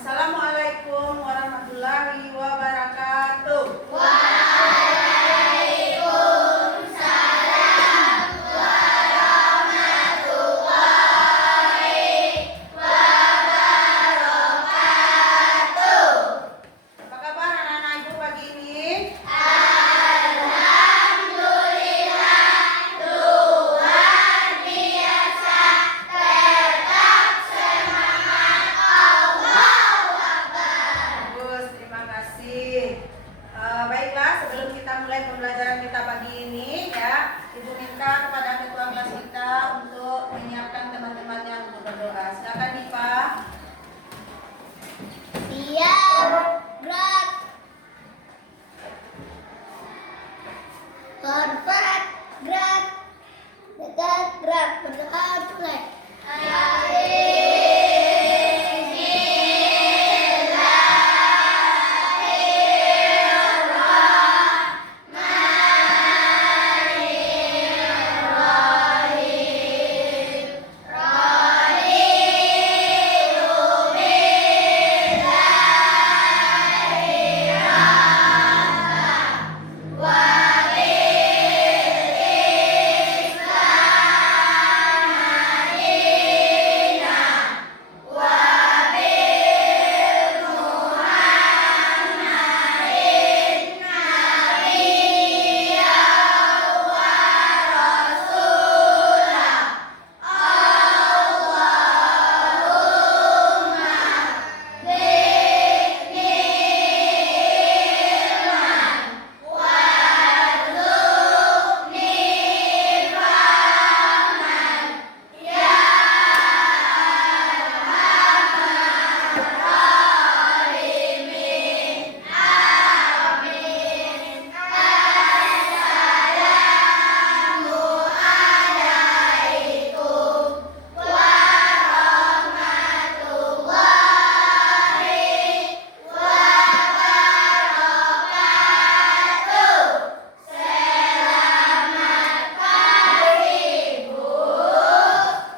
Assalamualaikum warahmatullahi wabarakatuh. Waalaikumsalam warahmatullahi wabarakatuh. Apa kabar anak-anak ibu pagi ini? Alhamdulillah, luar biasa, tetap semangat, Allahu Akbar. Bagus, terima kasih. Baiklah, sebelum kita mulai pembelajaran kita pagi ini ya, ibu minta kepada ketua kelas kita untuk menyiapkan teman-temannya untuk berdoa. Silakan Diva. Siap, gerak. Hormat, gerak. Dekat, gerak. Berdoa mulai.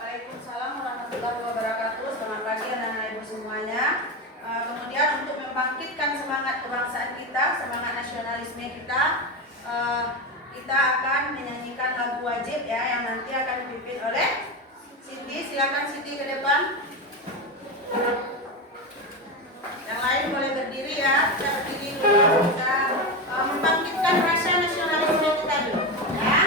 Waalaikumsalam warahmatullahi wabarakatuh. Selamat pagi anak-anak ibu semuanya. Kemudian untuk membangkitkan semangat kebangsaan kita, semangat nasionalisme kita, kita akan menyanyikan lagu wajib ya, yang nanti akan dipimpin oleh Siti. Silakan Siti ke depan. Yang lain boleh berdiri ya. Kita berdiri dulu. Kita membangkitkan rasa nasionalisme kita dulu. Ya.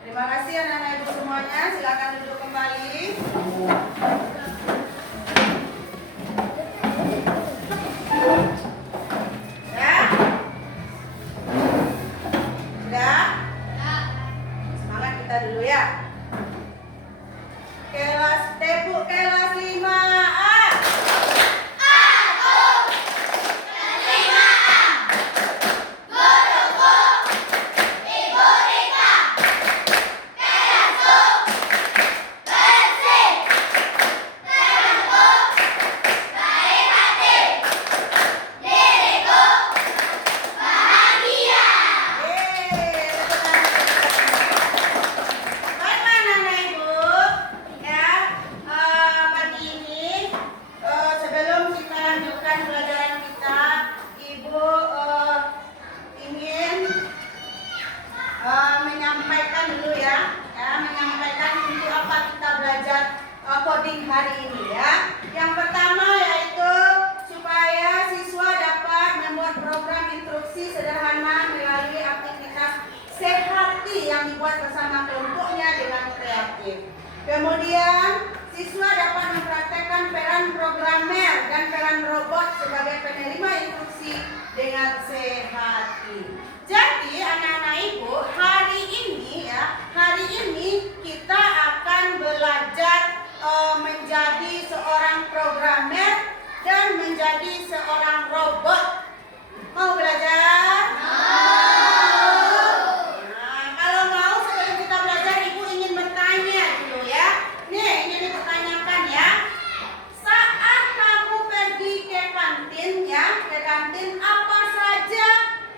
Terima kasih anak-anak ibu semuanya. Silakan duduk kembali. Ya? Sudah? Semangat kita dulu ya. Kelas tepuk kelas 5A. Baiklah anak-anak ibu, ya, pagi ini sebelum kita lanjutkan pelajaran kita, ibu ingin menyampaikan dulu ya, menyampaikan untuk apa kita belajar coding hari ini ya. Yang pertama yaitu supaya siswa dapat membuat program instruksi sederhana melalui aktivitas yang dibuat bersama kelompoknya dengan kreatif. Kemudian siswa dapat mempraktekkan peran programmer dan peran robot sebagai penerima instruksi dengan sehati. Jadi anak-anak ibu, hari ini kita akan belajar menjadi seorang programmer dan menjadi seorang robot. Mau belajar? Nah, kalau mau sebelum kita belajar, ibu ingin bertanya dulu ya. Nih, ini dipertanyakan ya. Saat kamu pergi ke kantin ya, apa saja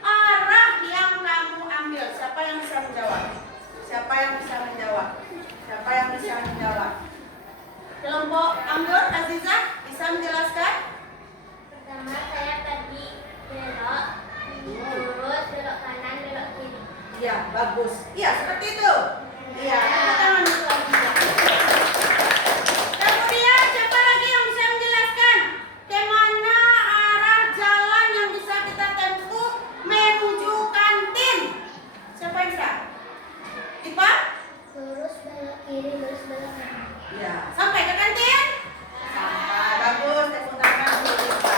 arah yang kamu ambil? Siapa yang bisa menjawab? Kelompok Anggur, Azizah bisa menjelaskan? Pertama saya pergi belok, terus belok kanan, belok kiri. Iya, bagus. Iya, seperti itu. Iya, tepuk tangan untuk Azizah. Kemudian siapa lagi yang bisa menjelaskan kemana arah jalan yang bisa kita tempuh menuju kantin? Siapa yang bisa? Ipa? Lurus belok kiri, lurus belok kanan. Ya, sampai ke kantin? Sampai, bagus. Tepuk tangan untuk Ipa.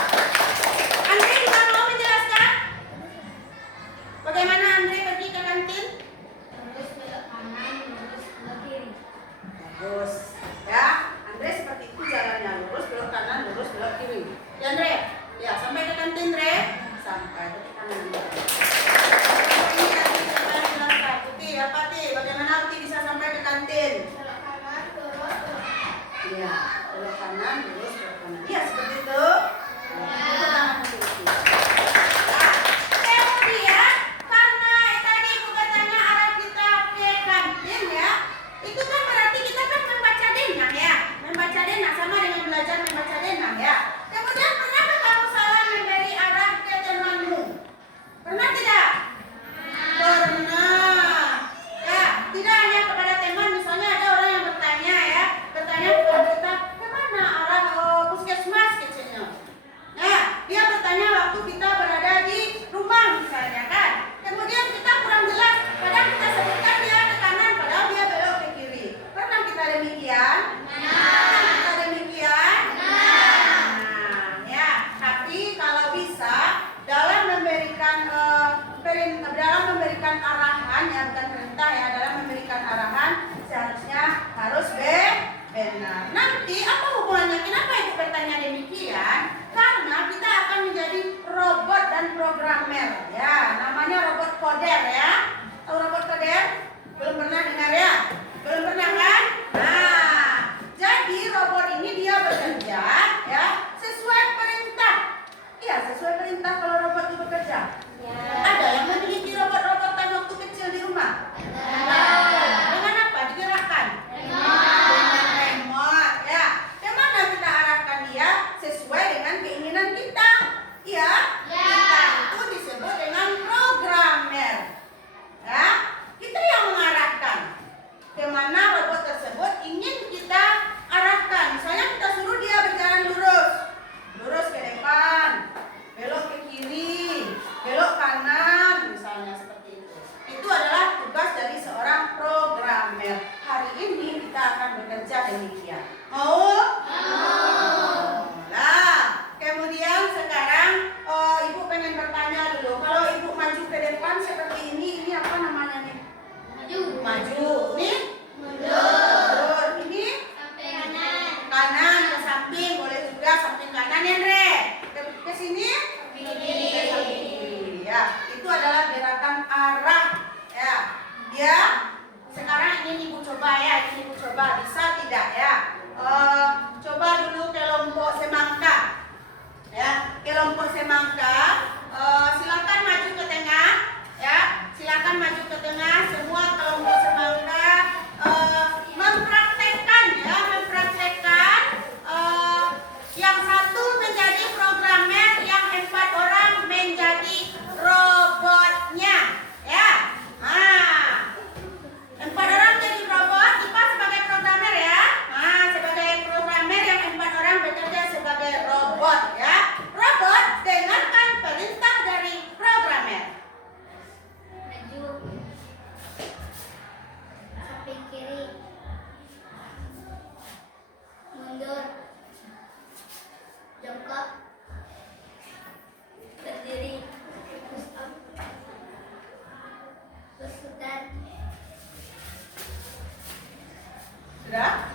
Andre juga mau menjelaskan? Bagaimana Andre pergi ke kantin? Lurus belok kanan, lurus belok kiri. Sudah?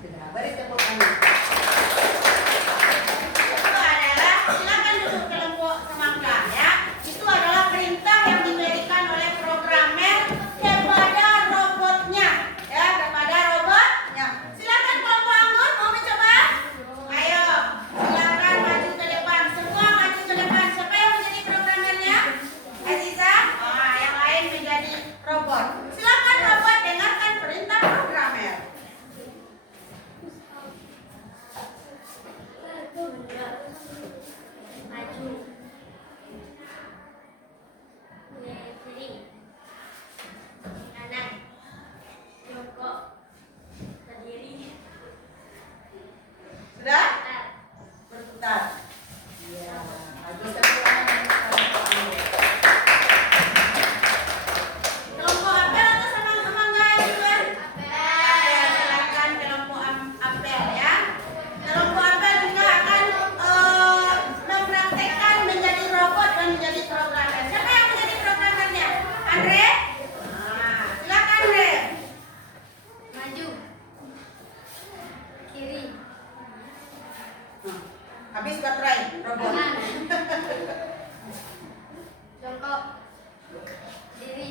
Sudah. Beri tepuk tangan. Itu adalah, silakan duduk kelompok semangka ya. Itu adalah perintah yang diberikan oleh programmer kepada robotnya. Ya, kepada robotnya. Silakan kelompok anggur mau mencoba? Ayo, silakan maju ke depan. Semua maju ke depan. Siapa yang menjadi programmernya? Aziza? Yang lain menjadi robot. Silakan robot dengarkan perintah programmer. Maju. Kiri. Kanan. Jongkok. Berdiri. Sudah? Putar. Berputar. Ya, bagus kelompok anggur. Kelompok apel atau semangka yang duluan? Apel, silakan kelompok apel ya. Kelompok apel juga akan mempraktekkan menjadi robot dan menjadi programmer. Siapa yang menjadi programmernya? Andre? Silakan Andre. Maju. Kiri. Habis baterai robot. Kanan. Jongkok. Diri.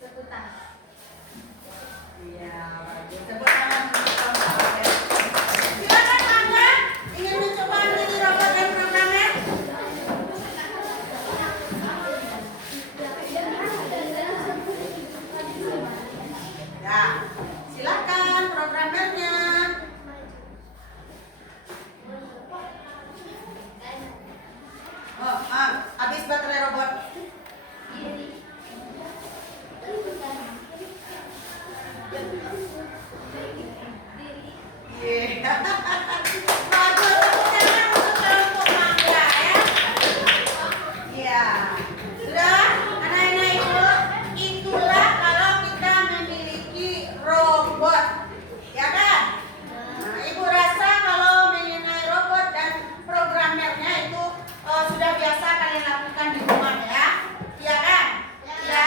Berputar. Iya, bagus. Tepuk tangan untuk kelompok apel. Silakan Anda ingin mencoba menjadi robot dan programmer? Ya, silakan programmernya. Habis baterai robot. Kiri. Iya. Bagus, tepuk tangan untuk kelompok mangga ya. Iya. Sudah, anak-anak ibu, itulah kalau kita memiliki robot, ya kan? Nah, ibu rasa kalau mengenai robot dan programmernya itu sudah biasa kalian lakukan di rumah ya, iya kan? Ya.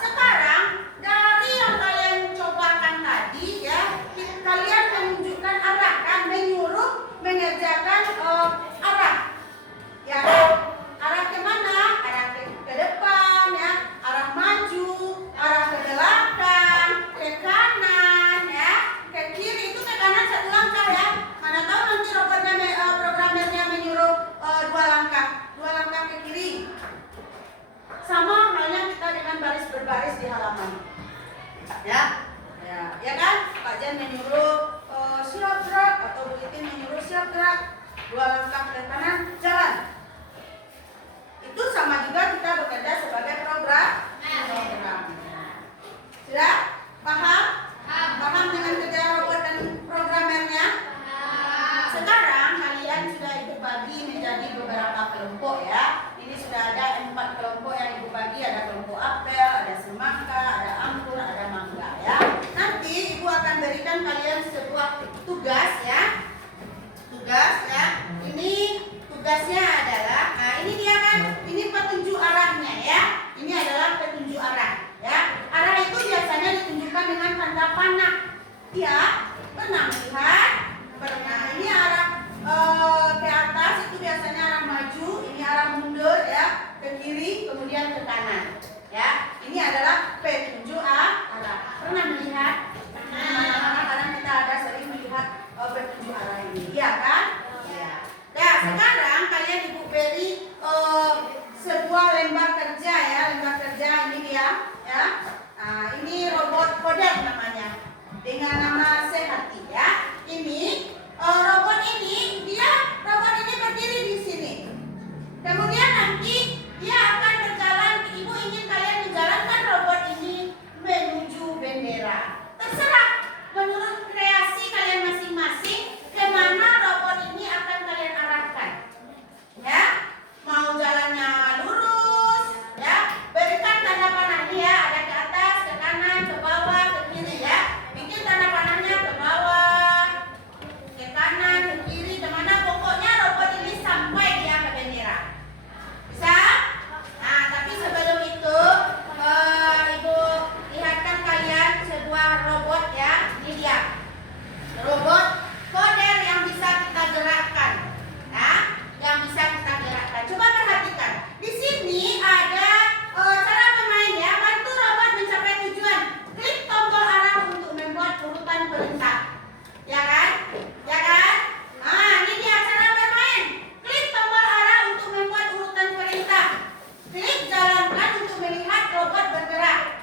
Sekarang dari yang kalian cobakan tadi ya, kalian menunjukkan arah kan, menyuruh mengerjakan arah, ya kan? Arah kemana? Arah ke depan ya, arah maju, arah ke belakang, ke kanan ya, ke kiri. Itu ke kanan 1 langkah ya. Mana tahu nanti robotnya programmernya menyuruh 2 langkah ke kiri. Sama halnya kita dengan baris berbaris di halaman. Ya kan? Pak Jan menyuruh siap gerak atau Bu Itin menyuruh siap gerak. 2 langkah ke kanan, jalan. Itu sama juga kita bekerja sebagai program. Sudah? Paham? Paham dengan kerja robot dan programmernya? Sekarang kalian sudah Ibu bagi menjadi beberapa kelompok ya. Ini sudah ada 4 kelompok yang Ibu bagi. Ada kelompok apel, ada semangka, ada anggur, ada mangga ya. Nanti Ibu akan berikan kalian sebuah tugas ya. Tugas ya. Ini tugasnya ada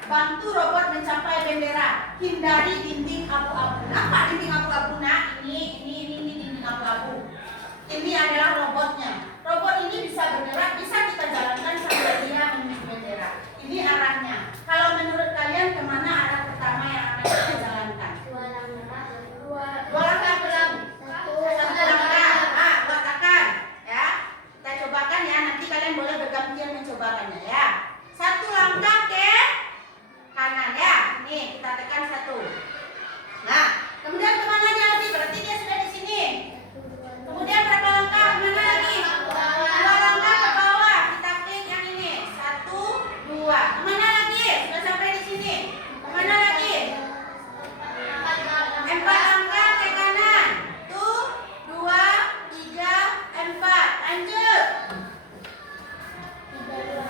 bantu robot mencapai bendera. Hindari dinding abu-abu. Nampak dinding abu-abu nak? Ini dinding abu-abu. Ini adalah robotnya. Robot ini bisa bergerak, bisa kita jalankan sampai dia menuju bendera. Ini arahnya. Kalau menurut kalian kemana arah pertama yang akan kita jalankan? Dua langkah belum? Satu langkah. Buat akan ya. Kita cobakan ya. Nanti kalian boleh bergantian mencobakannya ya. Satu langkah ke kanan ya. Nih kita tekan satu. Nah, kemudian kemana dia lagi? Berarti dia sudah di sini. Kemudian berapa langkah? Kemana lagi? Dua langkah ke bawah. Kita klik yang ini. Satu, dua. Kemana lagi? Sudah sampai di sini. Kemana lagi? Empat langkah ke kanan. Tuh, dua, tiga, empat. Lanjut.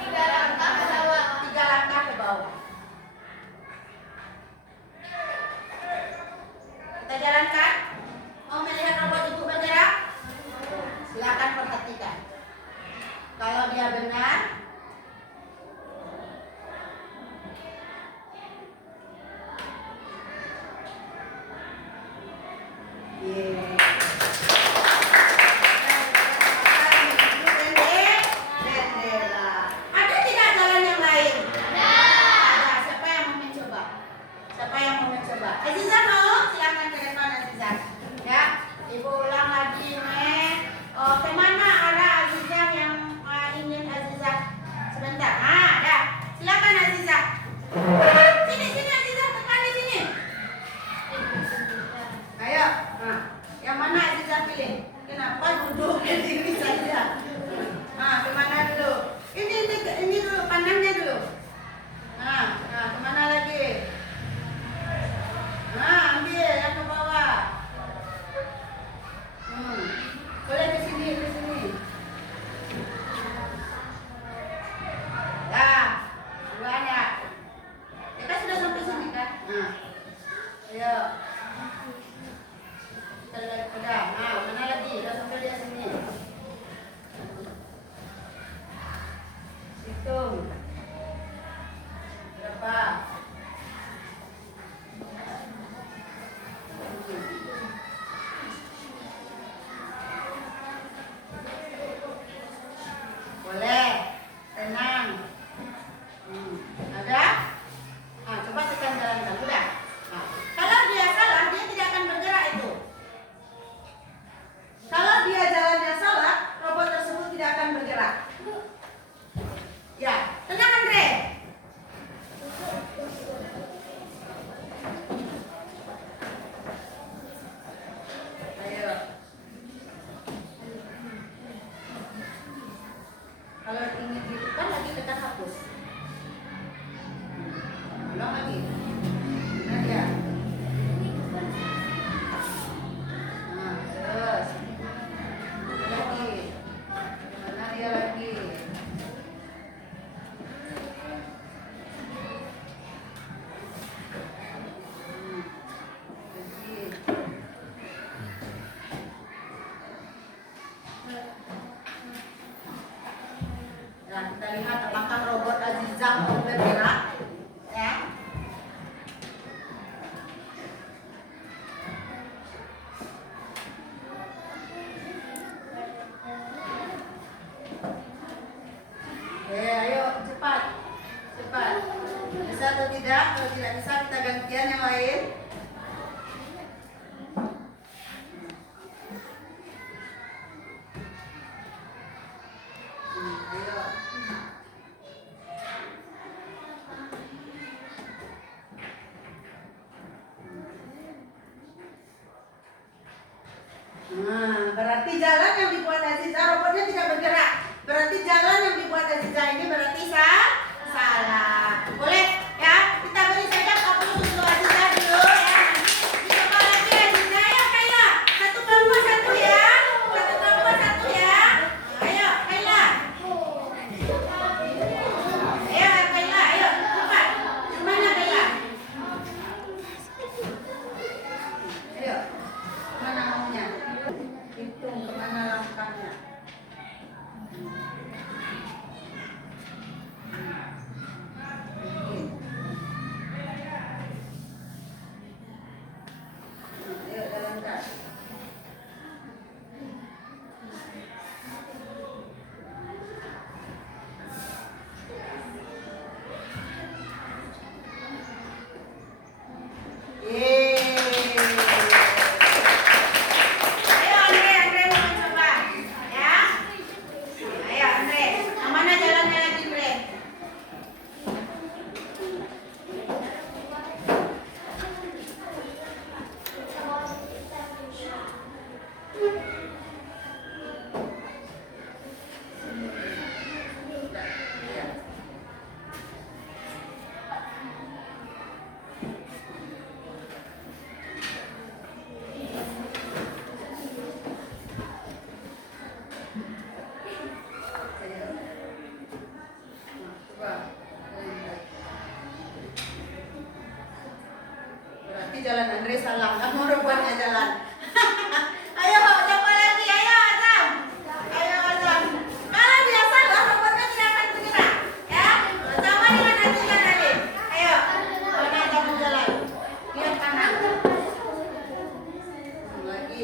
Tiga langkah ke bawah. Tiga langkah ke bawah. Kita jalankan. Mau melihat robot ibu bergerak? Silakan perhatikan. Kalau dia benar, ada tidak jalan yang lain? Ada. Siapa yang mau mencoba? Siapa yang mau mencoba? Aziza mau? Silakan ke depan Aziza. Ya, ibu ulang lagi nih. Oh, kemana arah Aziza yang ingin Aziza? Sebentar. Dah. Silakan Aziza. Sini Aziza, tekan di sini. Ayo. Yang mana Aziza pilih? Kenapa duduk di sini saja? Kemana dulu? Ini dulu, pandangnya dulu. Kemana lagi? Ambil yang ke bawah. Boleh ke sini. Dah, duluan ya. Kita sudah sampai sini kan? Ayo. Kita lihat udah. Mana lagi? Udah sampai di sini. Hitung. Berapa? Boleh. Tenang. Ada? Coba tekan jalankan. Udah. Kalau dia salah, dia tidak akan bergerak itu. Kalau dia jalannya salah, robot tersebut tidak akan bergerak. Ya, tenang Andre. Ayo. Kalau ingin ditekan lagi tekan hapus. Ulang lagi. Nah dia. Terus. Lagi. Mana dia lagi? Nah, kita lihat apakah robot Aziza mau bergerak ya. Ayo cepat. Bisa atau tidak? Kalau tidak bisa kita gantian yang lain. Ayo. Berarti jalan yang dibuat Aziza, robotnya tidak bergerak. Berarti jalan yang dibuat Aziza ini berarti salah. Boleh ya? Kita beri saja aplaus untuk Aziza dulu ya. Dicoba lagi Aziza ya, Kayla. Satu kelompok satu ya. Ayo Kayla. Ayo cepat. Gimana Kayla? Ayo. Mana maunya? Hitung kemana langkahnya. nanti jalan Andre salah. Kamu rupanya jalan. Ayo, siapa lagi? Ayo, Azam. Ayo, Azam. Kalau dia salah, robotnya tidak akan bergerak. Ya, sama dengan nanti jalan Ali. Ayo, mana kamu jalan? Lihat kanan. Lagi.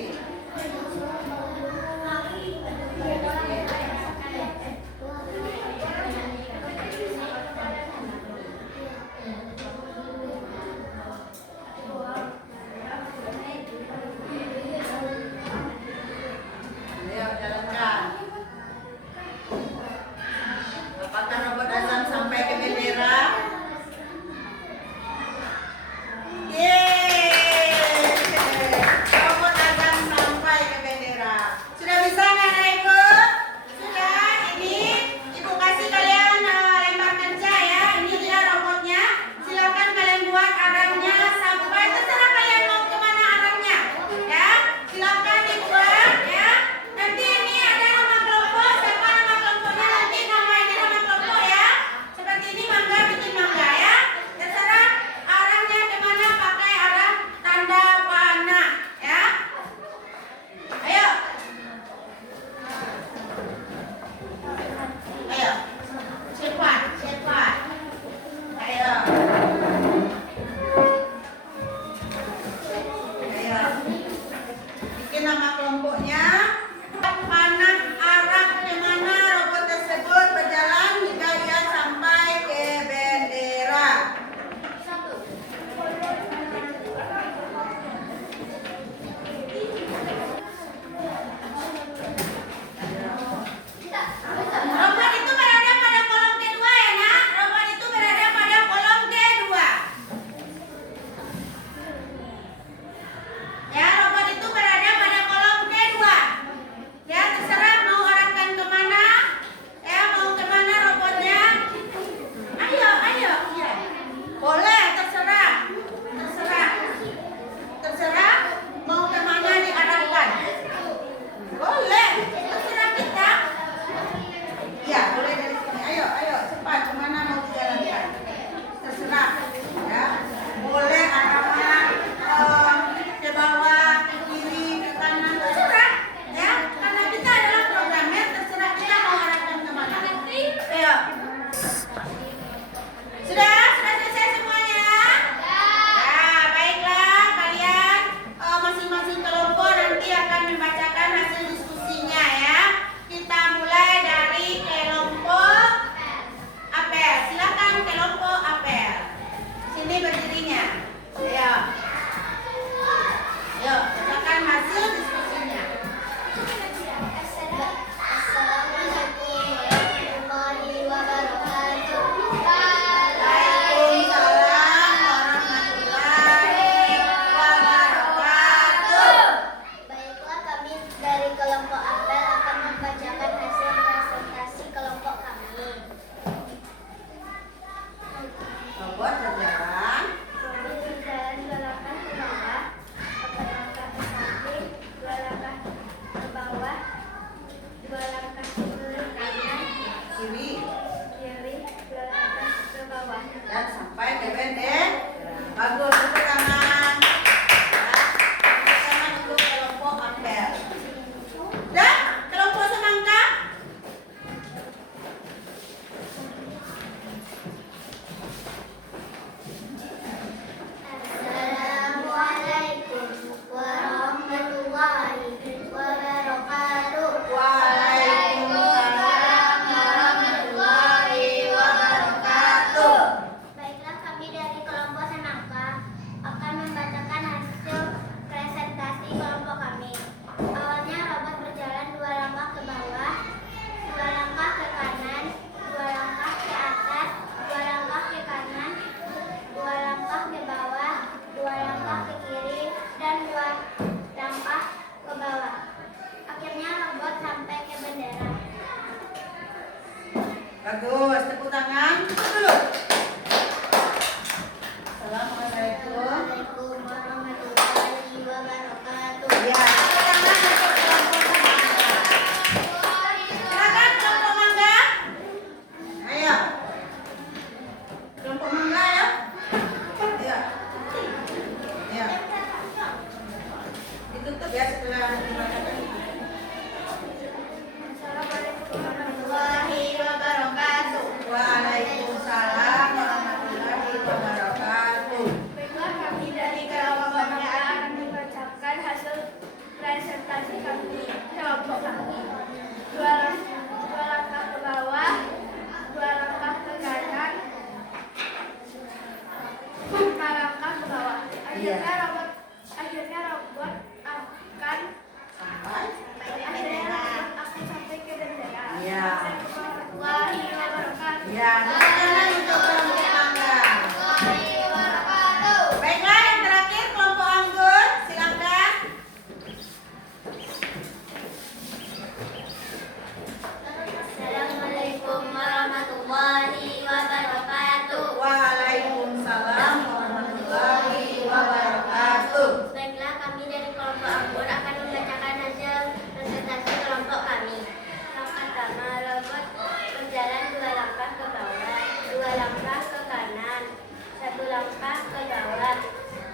Satu langkah ke bawah.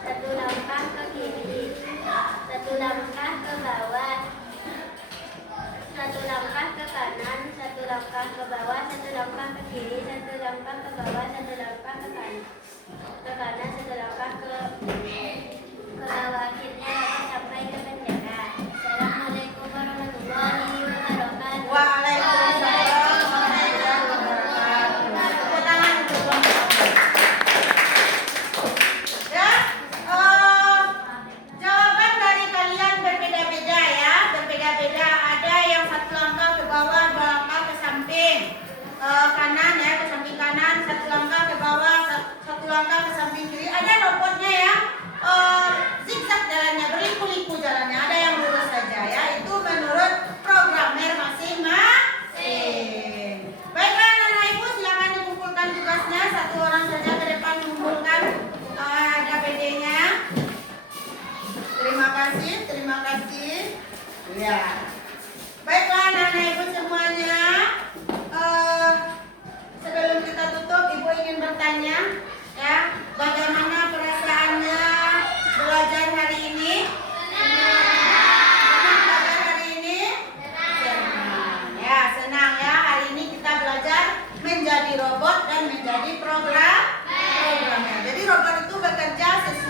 Satu langkah ke kiri. Satu langkah ke bawah. Satu langkah ke kanan. Satu langkah ke bawah. Satu langkah ke kiri. Satu langkah ke bawah. Satu langkah ke kanan. Ke kanan. Satu langkah ke bawah. Akhirnya sampai ke penjara. Assalamualaikum warahmatullahi wabarakatuh. Waalaikumsalam warahmatullahi wabarakatuh. Tepuk tangan untuk Bang Samuel. Ya, jawaban dari kalian berbeda-beda ya, berbeda-beda. Ada yang satu langkah ke bawah, dua langkah ke samping kanan ya, ke samping kanan, satu langkah ke bawah, satu langkah ke samping kiri. Ada robotnya ya, zigzag jalannya, berliku-liku jalannya. Ada yang lurus saja ya. Itu menurut programmer masing-masing. Baiklah anak-anak ibu, silakan dikumpulkan tugasnya. Satu orang saja ke depan mengumpulkan KPD-nya. Terima kasih, terima kasih. Ya. Baiklah anak-anak ibu semuanya. Sebelum kita tutup, ibu ingin bertanya, ya, bagaimana perasaannya belajar hari ini? Senang belajar hari ini? Senang. Ya, senang ya. Hari ini kita belajar menjadi robot dan menjadi programmer. Jadi robot itu bekerja sesuai